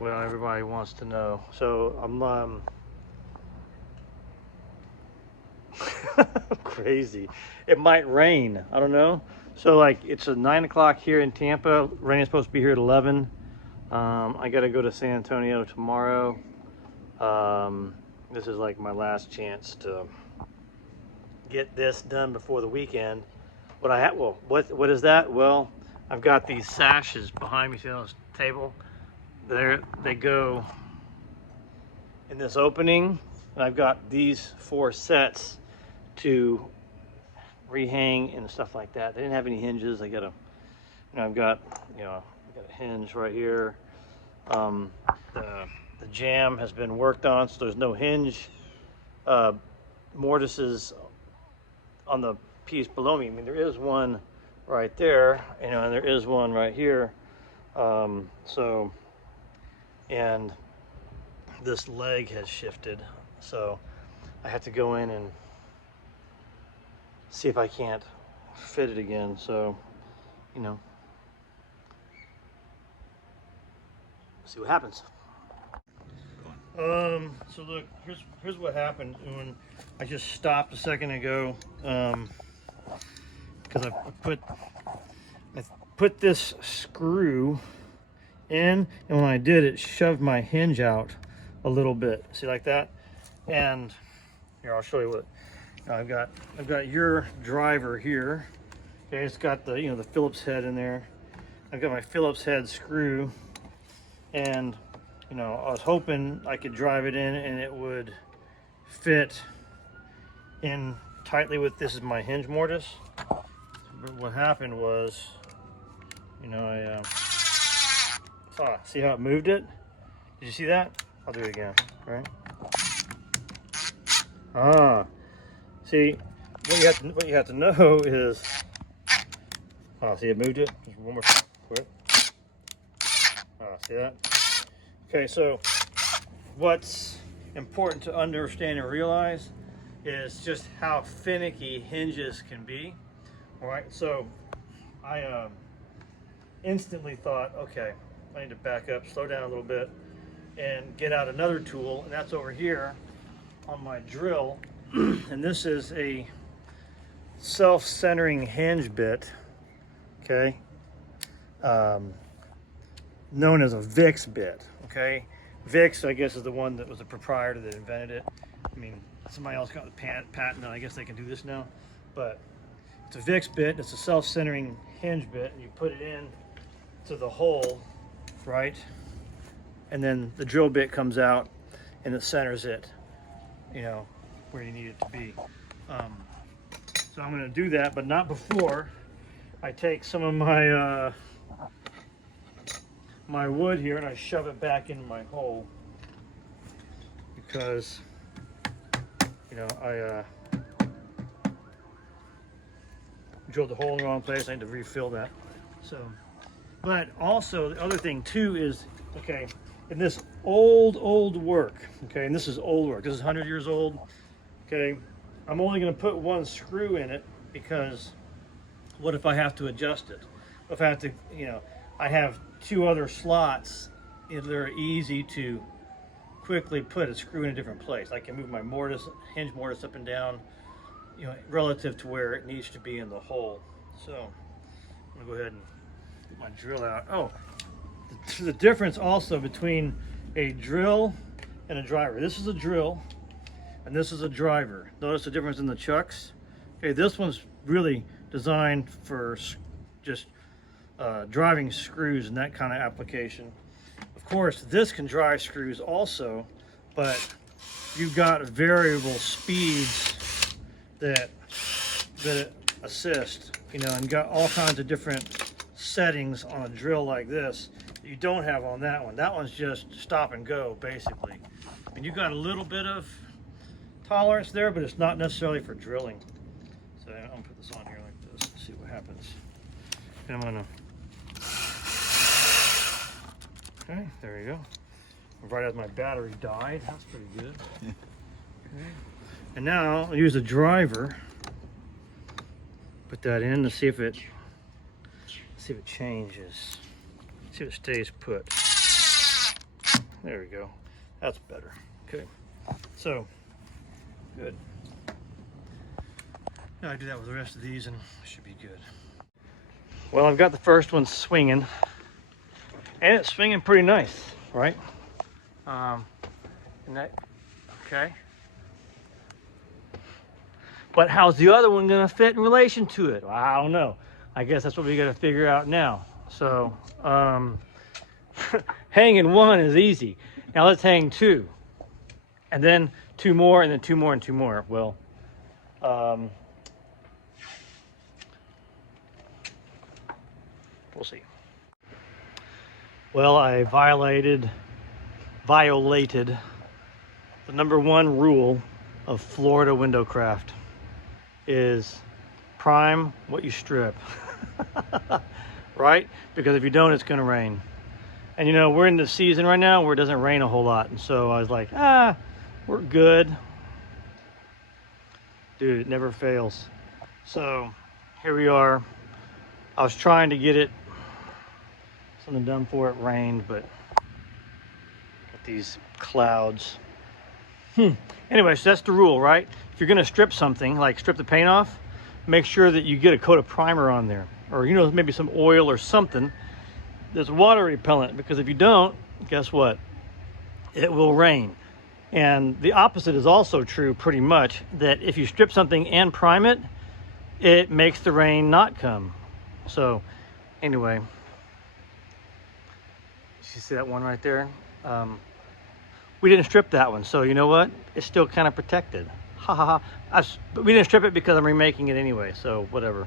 Well, everybody wants to know. So I'm crazy. It might rain. I don't know. So like it's a 9 o'clock here in Tampa. Rain is supposed to be here at 11. I got to go to San Antonio tomorrow. This is like my last chance to get this done before the weekend. What I have, well, what is that? Well, I've got these sashes behind me. See on this table? They go in this opening, and I've got these 4 sets to rehang and stuff like that. They didn't have any hinges. I got a, I've got a hinge right here. The jamb has been worked on, so there's no hinge. Mortises on the piece below me. I mean, there is one right there, and there is one right here. And this leg has shifted, so I have to go in and see if I can't fit it again. So, see what happens. So look, here's what happened when I just stopped a second ago, because I put this screw in, and when I did, it shoved my hinge out a little bit. See, like that? And here, I'll show you what. I've got your driver here. Okay, it's got the the Phillips head in there. I've got my Phillips head screw, and I was hoping I could drive it in and it would fit in tightly with, this is my hinge mortise. But what happened was, I see how it moved it? Did you see that? I'll do it again, right? See, what you have to know is, see, it moved it. Just one more quick. See that? Okay, so what's important to understand and realize is just how finicky hinges can be. All right, so I instantly thought, okay, I need to back up, slow down a little bit, and get out another tool, and that's over here on my drill. And this is a self-centering hinge bit, okay, known as a VIX bit, okay? VIX, I guess, is the one that was the proprietor that invented it. I mean, somebody else got the patent, and I guess they can do this now, but it's a VIX bit. It's a self-centering hinge bit, and you put it in to the hole, right? And then the drill bit comes out, and it centers it, where you need it to be. So I'm going to do that, but not before I take some of my my wood here and I shove it back into my hole, because I drilled the hole in the wrong place. I need to refill that. So, but also the other thing too is, okay, in this old work, okay, and this is old work, this is 100 years old, okay, I'm only going to put one screw in it, because what if I have to adjust it? If I have to, I have 2 other slots that are easy to quickly put a screw in a different place. I can move my hinge mortise up and down, relative to where it needs to be in the hole. So I'm gonna go ahead and get my drill out. Oh, the difference also between a drill and a driver. This is a drill and this is a driver. Notice the difference in the chucks. Okay, this one's really designed for just driving screws and that kind of application. Of course, this can drive screws also, but you've got variable speeds that assist, and got all kinds of different settings on a drill like this that you don't have on that one. That one's just stop and go, basically. And you've got a little bit of tolerance there, but it's not necessarily for drilling. So I'm gonna put this on here like this and see what happens. And I'm gonna, okay, there you go. Right as my battery died, that's pretty good. Okay. And now I'll use a driver. Put that in to see if it changes. See if it stays put. There we go. That's better. Okay. So, good. Now I do that with the rest of these and it should be good. Well, I've got the first one swinging. And it's swinging pretty nice, right? And that, okay. But how's the other one gonna fit in relation to it? Well, I don't know. I guess that's what we gotta figure out now. So, hanging one is easy. Now let's hang two. And then two more, and then two more, and two more. Well, we'll see. Well, I violated the #1 rule of Florida window craft is prime what you strip. Right? Because if you don't, it's gonna rain. And you know, we're in the season right now where it doesn't rain a whole lot. And so I was like, we're good. Dude, it never fails. So here we are. I was trying to get it something done before it rained, but got these clouds. Anyway, so that's the rule, right? If you're gonna strip something, like strip the paint off, make sure that you get a coat of primer on there. Or, you know, maybe some oil or something that's water repellent, because if you don't, guess what? It will rain. And the opposite is also true pretty much, that if you strip something and prime it, it makes the rain not come. So anyway, you see that one right there? We didn't strip that one, so you know what? It's still kind of protected. Ha ha ha. But we didn't strip it because I'm remaking it anyway, so whatever.